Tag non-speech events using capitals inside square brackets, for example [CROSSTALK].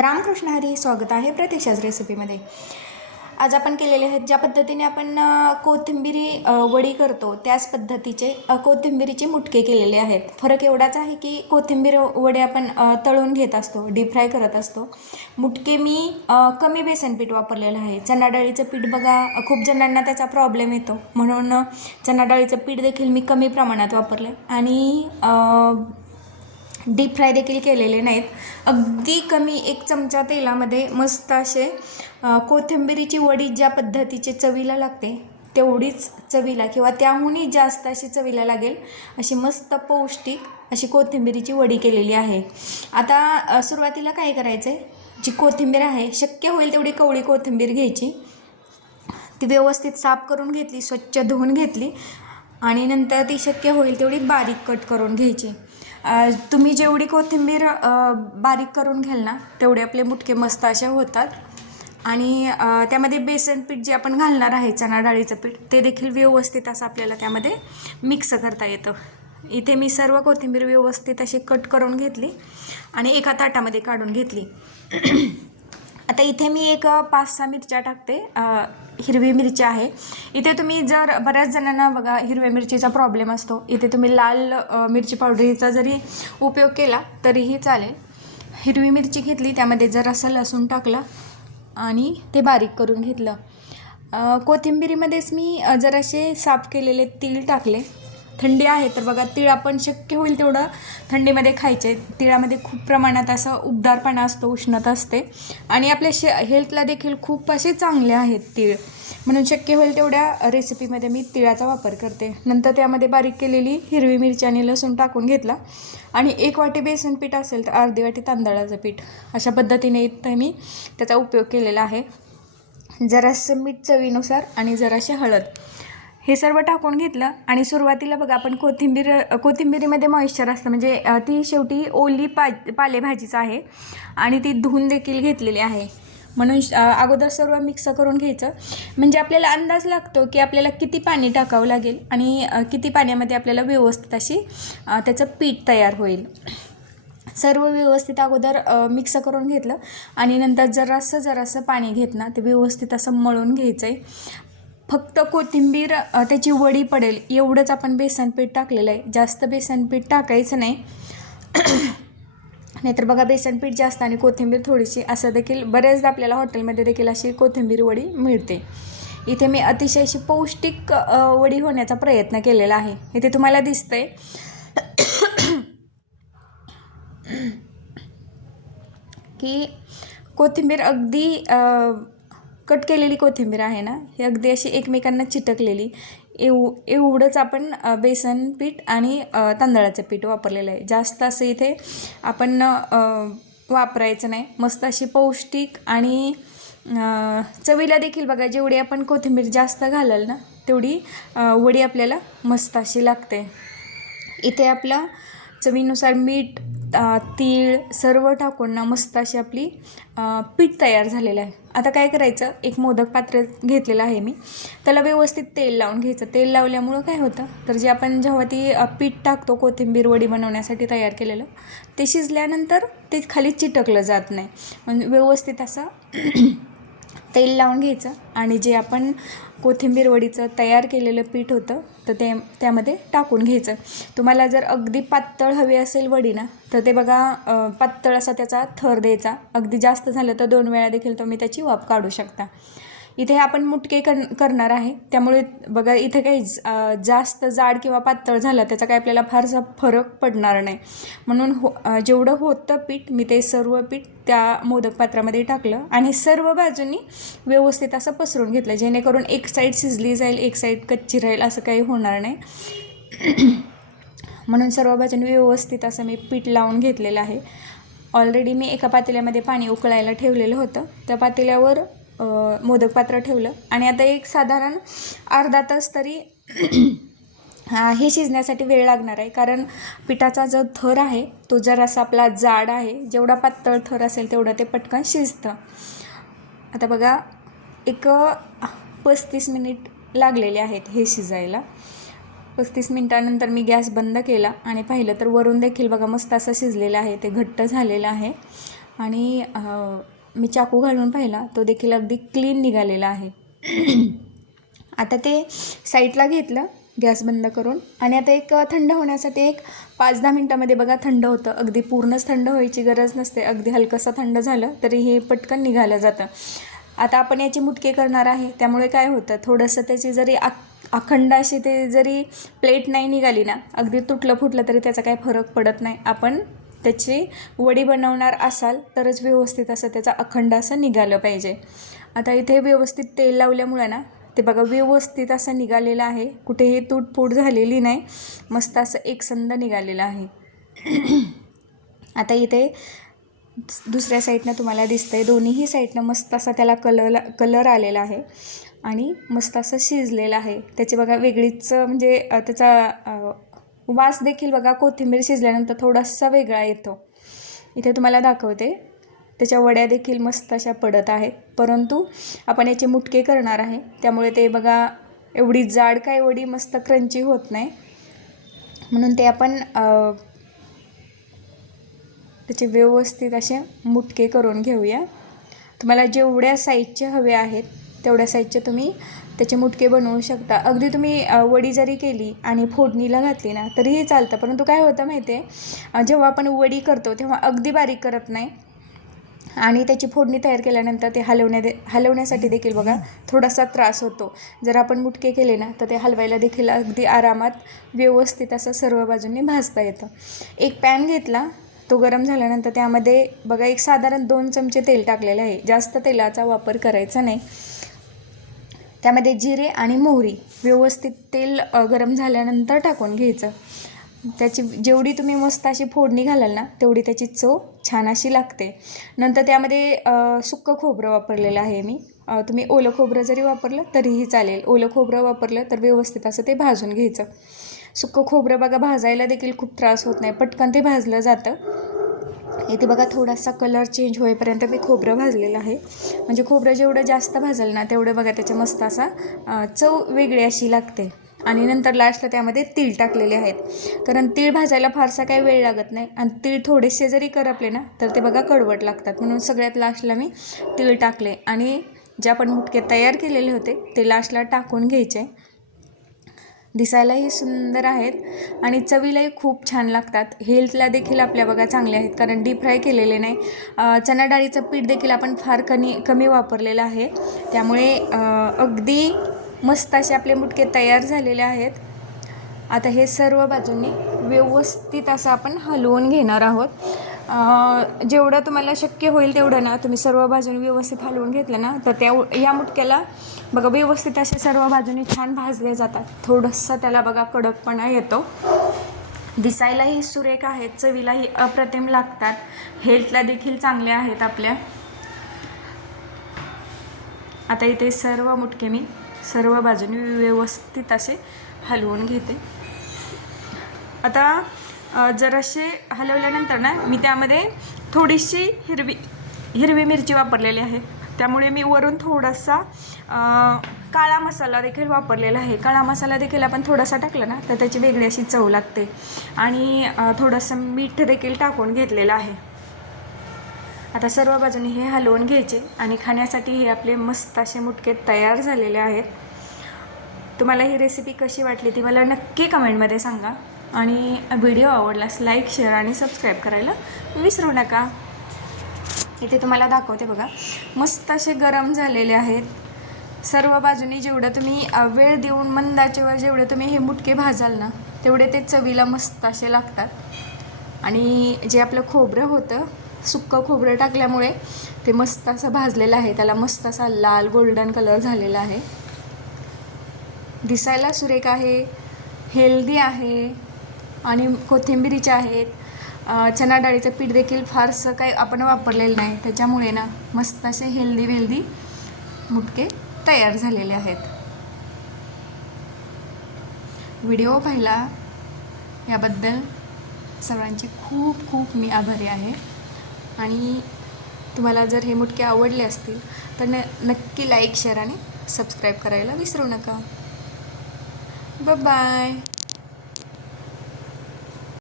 रामकृष्ण हरी स्वागत आहे प्रतीक्षाच रेसिपीमध्ये. आज आपण केलेले आहेत ज्या पद्धतीने आपण कोथिंबिरी वडी करतो त्याच पद्धतीचे कोथिंबिरीचे मुटके केलेले आहेत. फरक एवढाच आहे की कोथिंबीर वडे आपण तळून घेत असतो डीप फ्राय करत असतो. मुटके मी कमी बेसन पीठ वापरलेलं आहे. चना डाळीचं पीठ बघा खूप जणांना त्याचा प्रॉब्लेम येतो. म्हणून अ, डाळीचं पीठ देखील मी कमी प्रमाणात वापरलं आणि डीप फ्राय देखील केलेले नाहीत. अगदी कमी एक चमचा तेलामध्ये मस्त असे कोथिंबीरीची कोथिंबिरीची वडी ज्या पद्धतीचे चवीला लागते तेवढीच चवीला किंवा त्याहूनही जास्त अशी चवीला लागेल अशी मस्त पौष्टिक अशी कोथिंबिरीची वडी केलेली आहे. आता सुरुवातीला काय करायचं आहे जी कोथिंबीर आहे शक्य होईल तेवढी कवळी कोथिंबीर घ्यायची. ती व्यवस्थित साफ करून घेतली स्वच्छ धुवून घेतली आणि नंतर ती शक्य होईल तेवढी बारीक कट करून घ्यायची. तुम्ही जेवढी कोथिंबीर बारीक करून घ्याल ना तेवढे आपले मुटके मस्त असे होतात. आणि त्यामध्ये बेसन पीठ जे आपण घालणार आहे चणा डाळीचं पीठ ते देखील व्यवस्थित असं आपल्याला त्यामध्ये मिक्स करता येतं. इथे मी सर्व कोथिंबीर व्यवस्थित अशी कट करून घेतली आणि एका ताटामध्ये काढून घेतली. आता इथे मी एक पाच सहा मिरच्या टाकते. हिरवी मिरची आहे. इथे तुम्ही जर बऱ्याच जणांना बघा हिरव्या मिरचीचा प्रॉब्लेम असतो. इथे तुम्ही लाल मिरची पावडरीचा जरी उपयोग केला तरीही चालेल. हिरवी मिरची घेतली त्यामध्ये जरासं लसूण टाकलं आणि ते बारीक करून घेतलं. कोथिंबीरीमध्येच कोथिंबिरीमध्येच मी जरासे साफ केलेले तीळ टाकले. थंडी आहे तर बघा तीळ आपण शक्य होईल तेवढं थंडीमध्ये खायचे. तिळामध्ये खूप प्रमाणात असं उबदारपणा असतो उष्णता असते. आणि आपल्या शे हेल्थला देखील खूप असे चांगले आहेत तीळ. म्हणून शक्य होईल तेवढ्या रेसिपीमध्ये मी तिळाचा वापर करते. नंतर त्यामध्ये बारीक केलेली हिरवी मिरची आणि लसूण टाकून घेतला. आणि एक वाटी बेसन पीठ असेल तर अर्धी वाटी तांदळाचं पीठ. अशा पद्धतीने इथं मी त्याचा उपयोग केलेला आहे. जरासं मीठ चवीनुसार आणि जराशी हळद. हे सर्व टाकून घेतलं आणि सुरुवातीला बघा आपण कोथिंबीर कोथिंबीरीमध्ये मॉइश्चर असतं. म्हणजे ती शेवटी ओली पा पालेभाजीचं आहे आणि ती धुवून देखील घेतलेली आहे. म्हणून श- अगोदर सर्व मिक्स करून घ्यायचं. म्हणजे आपल्याला अंदाज लागतो की आपल्याला किती पाणी टाकावं लागेल आणि किती पाण्यामध्ये आपल्याला व्यवस्थित अशी त्याचं पीठ तयार होईल. सर्व व्यवस्थित अगोदर मिक्स करून घेतलं आणि नंतर जरासं जरासं पाणी घेत ना ते व्यवस्थित असं मळून घ्यायचं आहे फक्त कोथिंबीर त्याची वडी पडेल एवढंच आपण बेसन पीठ टाकलेलं आहे. जास्त बेसन पीठ टाकायचं नाही. [CLEARS THROAT] नाहीतर बघा बेसन पीठ जास्त आणि कोथिंबीर थोडीशी असं देखील बऱ्याचदा आपल्याला हॉटेलमध्ये देखील अशी कोथिंबीर वडी मिळते. इथे मी अतिशय अशी पौष्टिक वडी होण्याचा प्रयत्न केलेला आहे. इथे तुम्हाला दिसतंय. [CLEARS THROAT] की कोथिंबीर अगदी कट केलेली कोथिंबीर आहे ना ही अगदी अशी एकमेकांना चिटकलेली. एव एवढंच आपण बेसन पीठ आणि तांदळाचं पीठ वापरलेलं आहे. जास्त असं इथे आपण वापरायचं नाही. मस्त अशी पौष्टिक आणि चवीला देखील बघा जेवढी आपण कोथिंबीर जास्त घालाल ना तेवढी वडी आपल्याला मस्त अशी लागते. इथे आपलं चवीनुसार मीठ तीळ सर्व टाकून ना मस्त अशी आपली पीठ तयार झालेलं आहे. आता काय करायचं? एक मोदक पात्र घेतलेलं आहे मी. त्याला व्यवस्थित तेल लावून घ्यायचं. तेल लावल्यामुळं काय होतं? तर जे आपण जेव्हा ती पीठ टाकतो कोथिंबीर वडी बनवण्यासाठी तयार केलेलं ते शिजल्यानंतर ते खाली चिटकलं जात नाही. म्हणजे व्यवस्थित असं तेल लावून घ्यायचं आणि जे आपण कोथिंबीर वडीचं तयार केलेलं पीठ होतं तर ते त्यामध्ये टाकून घ्यायचं. तुम्हाला जर अगदी पातळ हवी असेल वडी ना तर ते बघा पातळ असा त्याचा थर द्यायचा. अगदी जास्त झालं तर दोन वेळा देखील तुम्ही त्याची वाफ काढू शकता. इथे आपण मुटके कर करणार आहे. त्यामुळे बघा इथे काही जास्त जाड किंवा पातळ झालं त्याचा काही आपल्याला फारसा फरक पडणार नाही. म्हणून हो जेवढं होतं पीठ मी ते सर्व पीठ त्या मोदक पात्रामध्ये टाकलं आणि सर्व बाजूंनी व्यवस्थित असं पसरून घेतलं जेणेकरून एक साईड शिजली जाईल एक साईड कच्ची राहील असं काही होणार नाही. [CLEARS THROAT] म्हणून सर्व बाजूंनी व्यवस्थित असं मी पीठ लावून घेतलेलं आहे. ऑलरेडी मी एका पातेल्यामध्ये पाणी उकळायला ठेवलेलं होतं. त्या पातेल्यावर मोदक पात्र ठेवलं. आणि आता एक साधारण अर्धा तास तरी हे शिजण्यासाठी वेळ लागणार आहे. कारण पिठाचा जो थर आहे तो जरासा आपला जाड आहे. जेवढा पातळ थर असेल तेवढं ते पटकन शिजतं. आता बघा एक पस्तीस मिनिट लागलेले आहेत हे शिजायला. पस्तीस मिनटानंतर मी गॅस बंद केला. आणि पाहिलं तर वरून देखील बघा मस्त असं शिजलेलं आहे. ते घट्ट झालेलं आहे. आणि मी चाकू घालून पाहिला तो देखील अगदी क्लीन निघालेला आहे. [CLEARS THROAT] आता ते साईडला घेतलं गॅस बंद करून. आणि आता एक थंड होण्यासाठी एक पाच दहा मिनटामध्ये बघा थंड होतं. अगदी पूर्णच थंड व्हायची गरज नसते. अगदी हलकंसं थंड झालं तरी हे पटकन निघालं जातं. आता आपण याचे मुटके करणार आहे. त्यामुळे काय होतं थोडंसं त्याची जरी आख अखंड अशी ते जरी प्लेट नाही निघाली ना अगदी तुटलं फुटलं तरी त्याचा काही फरक पडत नाही. आपण त्याची वडी बनवणार असाल तरच व्यवस्थित असं त्याचा अखंड असं निघालं पाहिजे. आता इथे व्यवस्थित तेल लावल्यामुळं ना ते बघा व्यवस्थित असं निघालेलं आहे. कुठेही तूटफूट झालेली नाही. मस्त असं एकसंद निघालेलं आहे. आता इथे दुसऱ्या साईडनं तुम्हाला दिसतंय. दोन्हीही साईडनं मस्त असा त्याला कलर कलर आलेला आहे आणि मस्त असं शिजलेलं आहे. त्याचे बघा वेगळीच म्हणजे त्याचा वास देखील बघा कोथिंबीर शिजल्यानंतर थोडासा वेगळा येतो. इथे तुम्हाला दाखवते. त्याच्या वड्या देखील मस्त अशा पडत आहेत. परंतु आपण याचे मुटके करणार आहे. त्यामुळे ते बघा एवढी जाड काय वडी मस्त क्रंची होत नाही. म्हणून ते आपण त्याचे व्यवस्थित असे मुटके करून घेऊया. तुम्हाला जेवढ्या साईजचे हवे आहेत तेवढ्या साईजचे तुम्ही त्याचे मुटके बनवू शकता. अगदी तुम्ही वडी जरी केली आणि फोडणीला घातली ना तरीही चालतं. परंतु काय होतं माहिती आहे जेव्हा आपण वडी करतो तेव्हा अगदी बारीक करत नाही. आणि त्याची फोडणी तयार केल्यानंतर ते हलवण्या दे हलवण्यासाठी देखील बघा थोडासा त्रास होतो. जर आपण मुटके केले ना तर ते हलवायला देखील अगदी आरामात व्यवस्थित असं सर्व बाजूंनी भाजता येतं. एक पॅन घेतला तो गरम झाल्यानंतर त्यामध्ये बघा एक साधारण दोन चमचे तेल टाकलेले आहे. जास्त तेलाचा वापर करायचा नाही. त्यामध्ये जिरे आणि मोहरी व्यवस्थित तेल गरम झाल्यानंतर टाकून घ्यायचं. त्याची जेवढी तुम्ही मस्त अशी फोडणी घालाल ना तेवढी त्याची चव छान अशी लागते. नंतर त्यामध्ये सुक्कं खोबरं वापरलेलं आहे मी. तुम्ही ओलं खोबरं जरी वापरलं तरीही चालेल. ओलं खोबरं वापरलं तर व्यवस्थित असं ते भाजून घ्यायचं. सुक्कं खोबरं बघा भाजायला देखील खूप त्रास होत नाही. पटकन ते भाजलं जातं. इथे बघा थोडासा कलर चेंज होईपर्यंत मी खोबरं भाजलेलं आहे. म्हणजे खोबरं जेवढं जास्त भाजलं ना तेवढं बघा त्याच्या मस्त असा चव वेगळी अशी लागते. आणि नंतर लास्टला त्यामध्ये तीळ टाकलेले आहेत. कारण तीळ भाजायला फारसा काही वेळ लागत नाही. आणि तीळ थोडेसे जरी करपले ना तर ते बघा कडवट लागतात. म्हणून सगळ्यात लास्टला मी तीळ टाकले. आणि जे आपण मुटके तयार केलेले होते ते लास्टला टाकून घ्यायचे. दिसायलाही सुंदर आहेत आणि चवीलाही खूप छान लागतात. हेल्थला देखील आपल्या बघा चांगले आहेत कारण डीप फ्राय केलेले नाही. चणा डाळीचं पीठ देखील आपण फार कमी कमी वापरलेलं आहे. त्यामुळे अगदी मस्त असे आपले मुटके तयार झालेले आहेत. आता हे सर्व बाजूंनी व्यवस्थित असं आपण हलवून घेणार आहोत. जेवढं तुम्हाला शक्य होईल तेवढं ना तुम्ही सर्व बाजूने व्यवस्थित हलवून घेतलं ना तर त्या या मुटक्याला बघा व्यवस्थित असे सर्व बाजूने छान भाजले जातात. थोडंसं त्याला बघा कडकपणा येतो. दिसायलाही सुरेख आहेत चवीलाही अप्रतिम लागतात. हेल्थला देखील चांगले आहेत आपल्या. आता इथे सर्व मुटके मी सर्व बाजूने व्यवस्थित असे हलवून घेते. आता जरासे हलवल्यानंतर ना मी त्यामध्ये थोडीशी हिरवी हिरवी मिरची वापरलेली आहे. त्यामुळे मी वरून थोडासा काळा मसाला देखील वापरलेला आहे. काळा मसाला देखील आपण थोडासा टाकला ना तर त्याची वेगळी अशी चव लागते. आणि थोडंसं मीठ देखील टाकून घेतलेलं आहे. आता सर्व बाजूने हे हलवून घ्यायचे आणि खाण्यासाठी हे आपले मस्त असे मुटके तयार झालेले आहेत. तुम्हाला ही रेसिपी कशी वाटली ती मला नक्की कमेंटमध्ये सांगा. आणि व्हिडिओ आवडल्यास लाईक शेअर आणि सबस्क्राईब करायला विसरू नका. इथे तुम्हाला दाखवते बघा. मस्त असे गरम झालेले आहेत. सर्व बाजूनी जेवढं तुम्ही वेळ देऊन मंदाचेवर जेवढे तुम्ही हे मुटके भाजाल ना तेवढे ते चवीला मस्त असे लागतात. आणि जे आपलं खोबरं होतं सुक्कं खोबरं टाकल्यामुळे ते मस्त असं भाजलेलं आहे. त्याला मस्त असा लाल गोल्डन कलर झालेला आहे. दिसायला सुरेख आहे हेल्दी आहे. आणि कोथिंबिरीच्या आहेत. चना डाळीचं पीठ देखील फारसं काही आपण वापरलेलं नाही. त्याच्यामुळे ना मस्त असे हेल्दी वेल्दी मुटके तयार झालेले आहेत. व्हिडिओ पाहिला याबद्दल सर्वांचे खूप खूप मी आभारी आहे. आणि तुम्हाला जर हे मुटके आवडले असतील तर न नक्की लाईक शेअर आणि सबस्क्राईब करायला विसरू नका. बाय